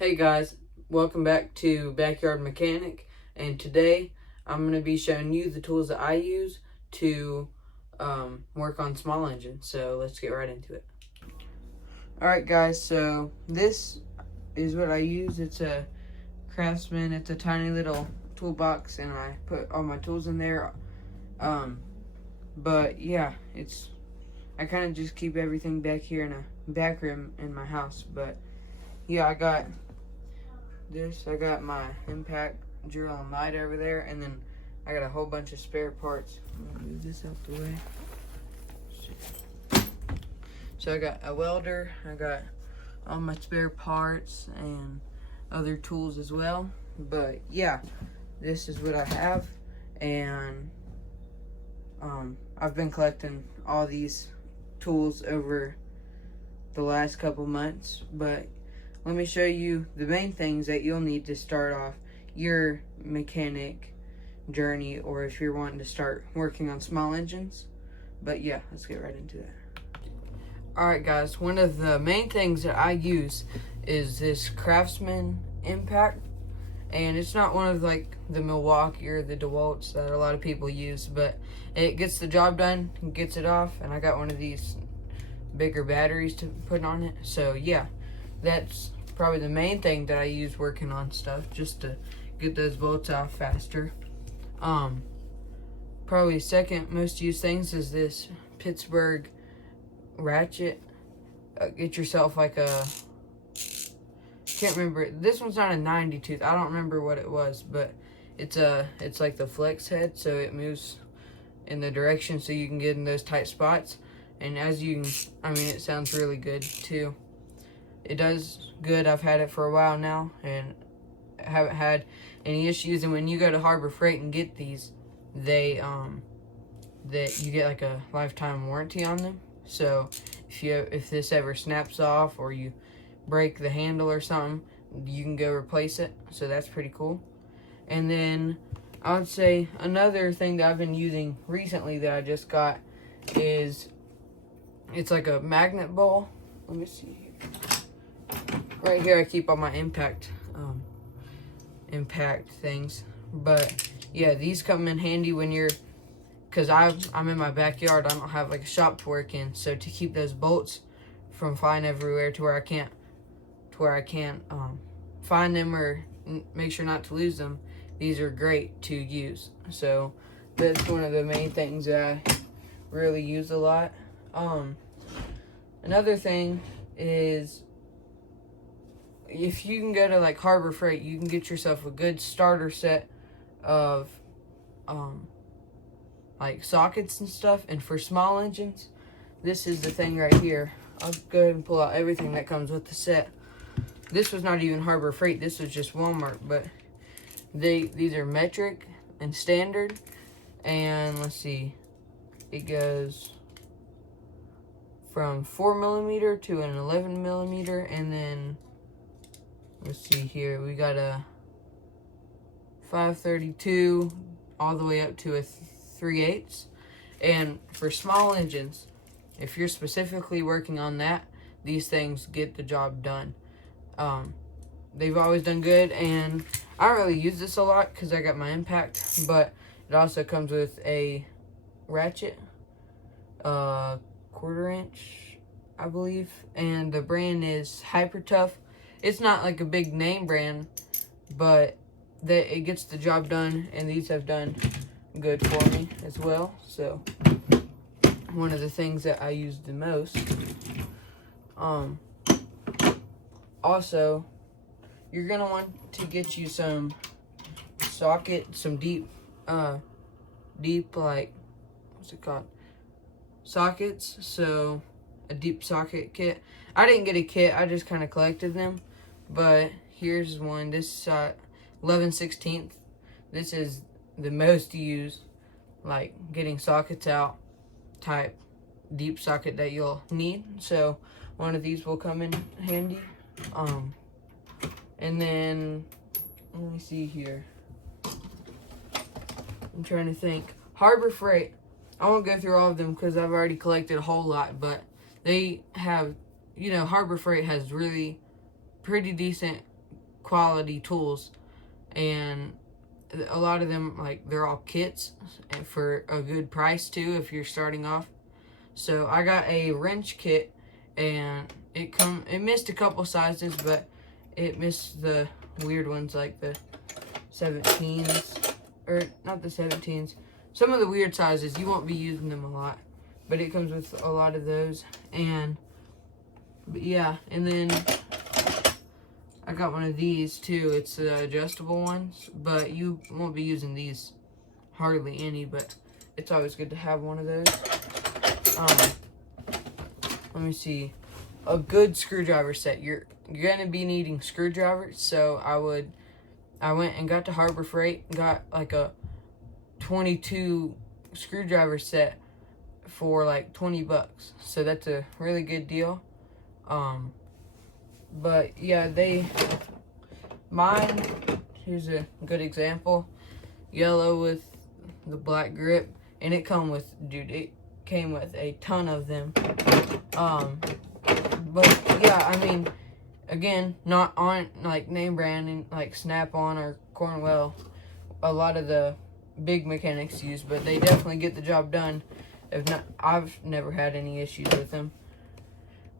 Hey guys, welcome back to Backyard Mechanic, and today I'm going to be showing you the tools that I use to work on small engines. So let's get right into it. Alright guys, so this is what I use. It's a Craftsman. It's a tiny little toolbox and I put all my tools in there. But yeah, I kind of just keep everything back here in a back room in my house. But yeah, I got my impact drill and light over there, and then I got a whole bunch of spare parts. I'm gonna move this out the way. So I got a welder, I got all my spare parts and other tools as well. But yeah, this is what I have, and I've been collecting all these tools over the last couple months. But let me show you the main things that you'll need to start off your mechanic journey, or if you're wanting to start working on small engines. But yeah, let's get right into that. Alright guys, one of the main things that I use is this Craftsman impact. And it's not one of like the Milwaukee or the DeWalt's that a lot of people use, but it gets the job done, gets it off, and I got one of these bigger batteries to put on it. So yeah, that's probably the main thing that I use working on stuff, just to get those bolts off faster. Probably second most used things is this Pittsburgh ratchet. Get yourself like a, can't remember, this one's not a 90 tooth, I don't remember what it was, but it's like the flex head, so it moves in the direction so you can get in those tight spots. And as you can, it sounds really good too. It does good. I've had it for a while now and haven't had any issues. And when you go to Harbor Freight and get these, that you get like a lifetime warranty on them. So if this ever snaps off or you break the handle or something, you can go replace it. So that's pretty cool. And then I would say another thing that I've been using recently that I just got is, it's like a magnet ball. Let me see here. Right here I keep all my impact things. But yeah, these come in handy when you're, because I'm in my backyard. I don't have like a shop to work in, so to keep those bolts from flying everywhere to where I can't find them or make sure not to lose them, these are great to use. So that's one of the main things that I really use a lot. Another thing is, if you can go to like Harbor Freight, you can get yourself a good starter set of like sockets and stuff. And for small engines, this is the thing right here. I'll go ahead and pull out everything that comes with the set. This was not even Harbor Freight, this was just Walmart, but these are metric and standard. And let's see, it goes from 4mm to an 11mm, and then let's see here, we got a 532 all the way up to a 3/8. And for small engines, if you're specifically working on that, these things get the job done. They've always done good, and I don't really use this a lot because I got my impact, but it also comes with a ratchet, 1/4 inch, I believe, and the brand is Hyper Tough. It's not like a big name brand, but it gets the job done, and these have done good for me as well. So one of the things that I use the most. Also, you're gonna want to get you some deep like, what's it called? Sockets. So a deep socket kit. I didn't get a kit, I just kind of collected them. But here's one. This 11/16. This is the most used, like getting sockets out type deep socket that you'll need. So one of these will come in handy. And then let me see here. I'm trying to think. Harbor Freight. I won't go through all of them because I've already collected a whole lot, but they have, Harbor Freight has really pretty decent quality tools, and a lot of them, like, they're all kits and for a good price too if you're starting off. So I got a wrench kit, and it missed a couple sizes, but it missed the weird ones like the 17s, or not the 17s. Some of the weird sizes, you won't be using them a lot, but it comes with a lot of those. But yeah, and then I got one of these too. It's the adjustable ones, but you won't be using these hardly any, but it's always good to have one of those. Let me see. A good screwdriver set. You're gonna be needing screwdrivers, so I went and got to Harbor Freight, got like a 22 screwdriver set for like 20 bucks. So that's a really good deal. But yeah, mine, here's a good example. Yellow with the black grip, and it came with a ton of them. But yeah, I mean, again, not on like name branding like Snap-on or Cornwell, a lot of the big mechanics use, but they definitely get the job done. If not, I've never had any issues with them.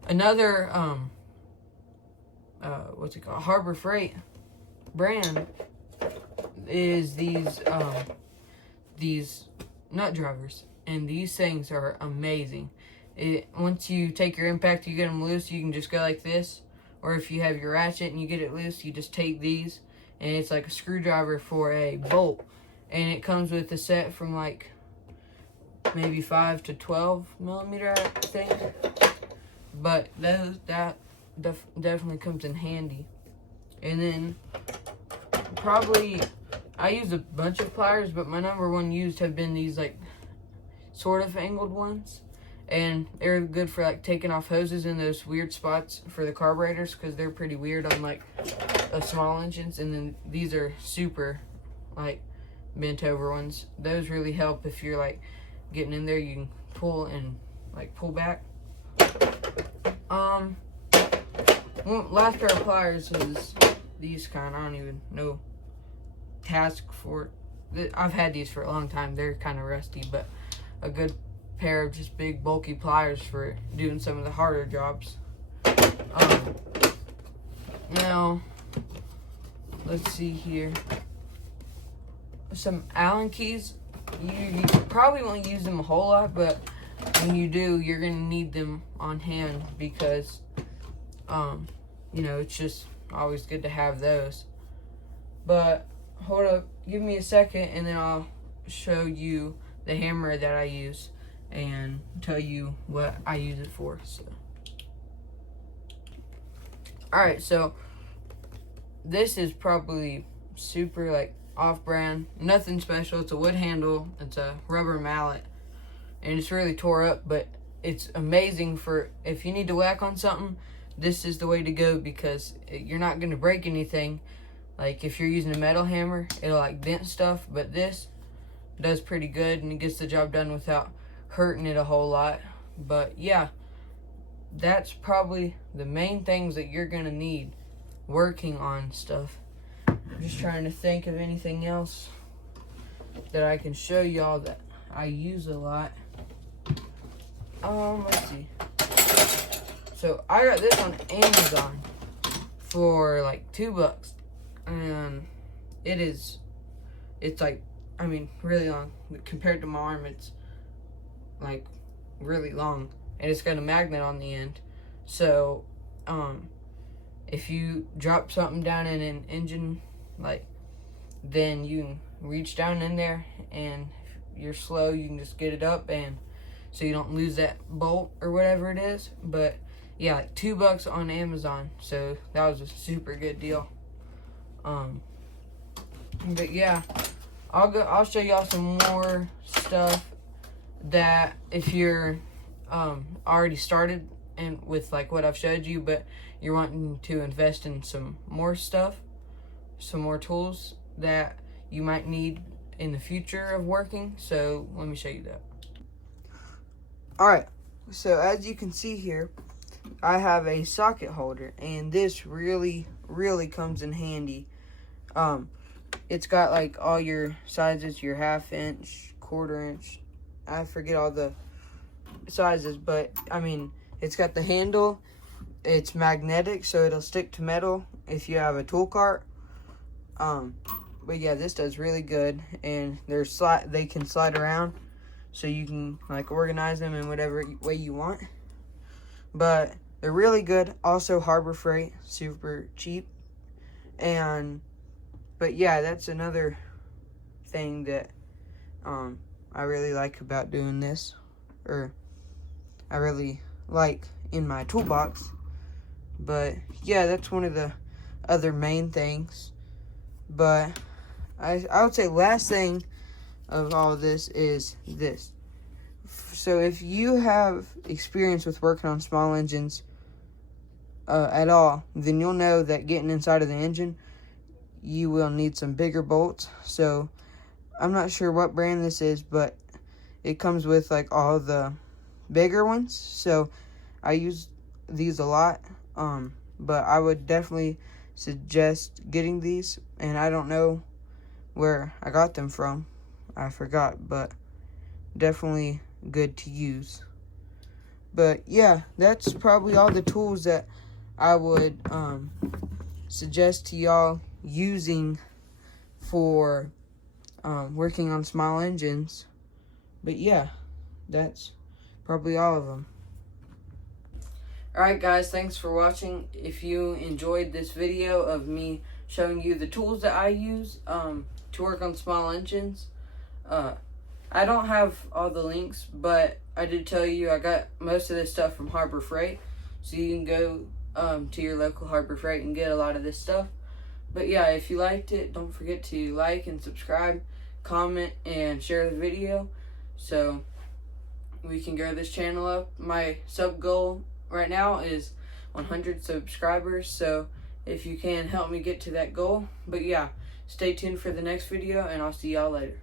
Another what's it called, Harbor Freight brand is these nut drivers, and these things are amazing. Once you take your impact, you get them loose, you can just go like this, or if you have your ratchet and you get it loose, you just take these, and it's like a screwdriver for a bolt, and it comes with a set from like maybe 5 to 12 millimeter, I think. But that definitely comes in handy. And then probably I use a bunch of pliers, but my number one used have been these like sort of angled ones, and they're good for like taking off hoses in those weird spots for the carburetors, because they're pretty weird on like small engines. And then these are super like bent over ones. Those really help if you're like getting in there, you can pull and like pull back. Last pair of pliers is these kind. I don't even know task for it. I've had these for a long time. They're kind of rusty, but a good pair of just big bulky pliers for doing some of the harder jobs. Now let's see here. Some Allen keys. You probably won't use them a whole lot, but when you do, you're gonna need them on hand, because you know, it's just always good to have those. But hold up, give me a second, and then I'll show you the hammer that I use and tell you what I use it for. So, alright, so this is probably super like off-brand, nothing special. It's a wood handle, it's a rubber mallet, and it's really tore up, but it's amazing for if you need to whack on something. This is the way to go, because you're not going to break anything. Like if you're using a metal hammer, it'll like dent stuff, but this does pretty good, and it gets the job done without hurting it a whole lot. But yeah, that's probably the main things that you're going to need working on stuff. I'm just trying to think of anything else that I can show y'all that I use a lot. Let's see. So I got this on Amazon for like $2, and it's like, I mean, really long. Compared to my arm, it's like really long, and it's got a magnet on the end. So if you drop something down in an engine, like, then you can reach down in there, and if you're slow, you can just get it up, and so you don't lose that bolt or whatever it is. But yeah, like $2 on Amazon, so that was a super good deal. But yeah, I'll show y'all some more stuff that if you're already started and with like what I've showed you, but you're wanting to invest in some more stuff, some more tools that you might need in the future of working. So let me show you that. Alright, so as you can see here, I have a socket holder, and this really really comes in handy. It's got like all your sizes, your 1/2 inch, 1/4 inch. I forget all the sizes, but I mean, it's got the handle. It's magnetic, so it'll stick to metal if you have a tool cart. But yeah, this does really good, and they can slide around, so you can like organize them in whatever way you want. But they're really good. Also, Harbor Freight, super cheap. But yeah, that's another thing that I really like about doing this, or I really like in my toolbox. But yeah, that's one of the other main things. But I would say last thing of all this is this. So if you have experience with working on small engines at all, then you'll know that getting inside of the engine, you will need some bigger bolts. So I'm not sure what brand this is, but it comes with like all the bigger ones. So I use these a lot, but I would definitely suggest getting these. And I don't know where I got them from, I forgot, but definitely good to use. But yeah, that's probably all the tools that I would suggest to y'all using for working on small engines. But yeah, that's probably all of them. Alright guys, thanks for watching. If you enjoyed this video of me showing you the tools that I use to work on small engines, I don't have all the links, but I did tell you I got most of this stuff from Harbor Freight, so you can go to your local Harbor Freight and get a lot of this stuff. But yeah, if you liked it, don't forget to like and subscribe, comment, and share the video so we can grow this channel up. My sub goal right now is 100 subscribers, so if you can help me get to that goal. But yeah, stay tuned for the next video, and I'll see y'all later.